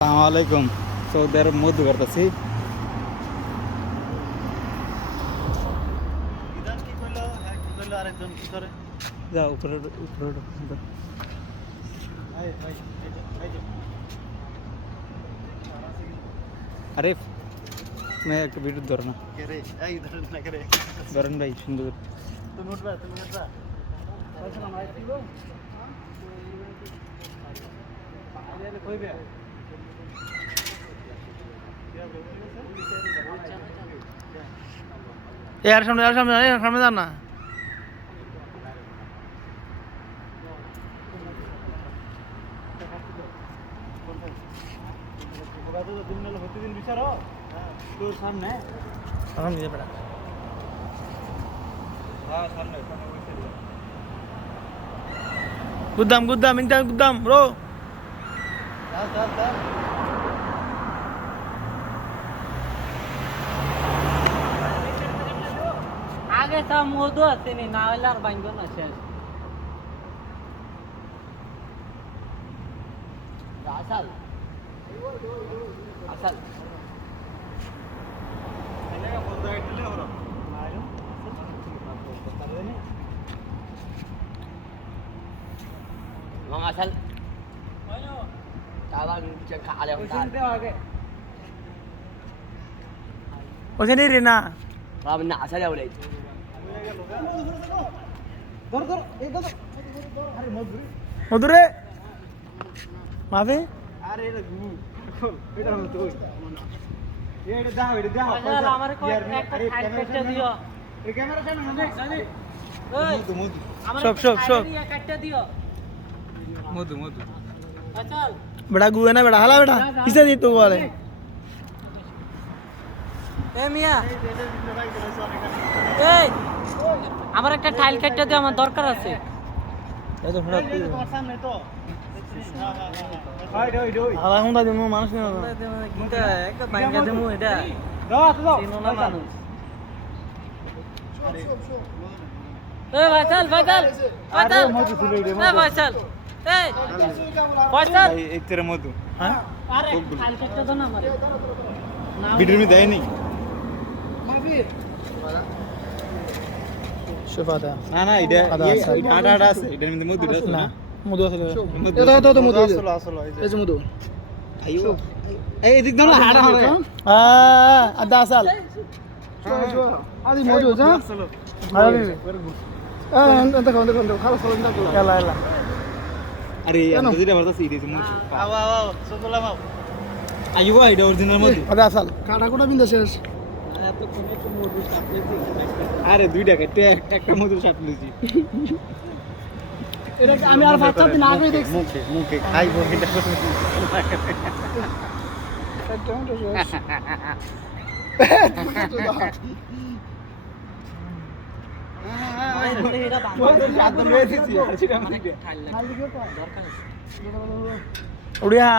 আসসালামাইকুম। সৌদি আরব মধু করতেছি। যা উপরে উপরে আরে मैं एक वीडियो धरना धरन भाई सुंदर यार सामने जाना सामने पड़ा गुद्दाम इंटा गुद्दाम ब्रो आगे था मोदो आते नहीं नावेलार बांगो ना शेष आसल आसल Mang asal. Kawan cakap ada orang. ওখানে রে না Kawan nak asal dia boleh. মধুরে মাবে আরে এটা ঘুম এটা হলো তো এটা দাও Asal আমার কো একটা সাইড কাটতে দিও। এই ক্যামেরা সামনে না ওই মধু সব কাটতে দিও। মধু আচ্ছা बड़ा गुआ ना बड़ा हला बेटा किसे दी तू वाले এ মিয়া এই আমার একটা টাইল কাটতে দিও আমার দরকার আছে এই তো ফড়া তুই তোমার সামনে তো হালা হুঁদা দিমু মানুষ না গীতা একটা বাঙ্গা দেমু এটা দাও চিনো না মানুষ এই ভাইসাল মধু ছিল রে এই ভাইসাল এই ভাইসাল এক তেরে মধু হ্যাঁ আরে টাইল কাটতে দাও না আমারে ভিডিও में দেয়নি শুফ আদা না না এটা আদা আছে। আটা আছে এটার মধ্যে মধু আছে না মধু আছে এটা তো মধু আসলো এই যে মধু আইও এই এদিক দাও না হাড়া হাড়া আদা আসাল আদি মধু যা আরে আমরা যেটা ভাবতাছি এটা হচ্ছে মধু আও সতলা মাও আইও এটা অরিজিনাল মধু আদা আসাল কাটা কোটা বিন্দা শেষ এত কোনে তো মধু সাপ্লাই আরে দুইটা কেটে একটা মধু সাপ লইছি এটা আমি আর 5-7 দিন আগে দেখছি মুখে খাইবো এটা উড়িয়া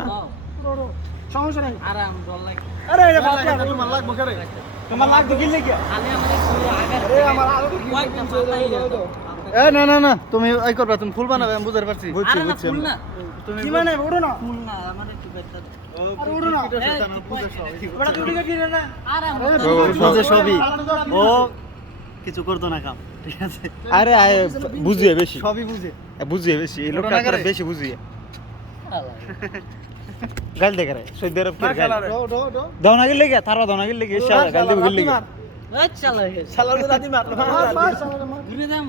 সমস্যা নাই আরাম ডল লাগে আরে এটা পাতলা তোমার লাগবো করে তোমার লাগতো কি লাগে খালি আমারে পুরো আগে আরে আমার আরো কয়টা পাতাই এ না তুমি এই করবা তুমি ফুল বানাবে আমি বুঝার পারছি আরে না ফুল না তুমি কি মানে ওড়ো না ফুল না আমারে একটু বেটা আরে ওড়ো না বড় টুটিকা কি রে না আরাম বুঝে সবই ও কিছু করতো না কাম ঠিক আছে আরে বুঝিয়ে বেশি সবই বুঝে বুঝিয়ে বেশি এই লোকটা করে বেশি বুঝিয়ে গাল দেখে রে সৌদি আরব কি গাল দাও না গেলে কি তারবা দাও না গেলে কি শালা গাল দেব গেলে এই চালা হে শালার দাদি মারলো ঘুরে যাম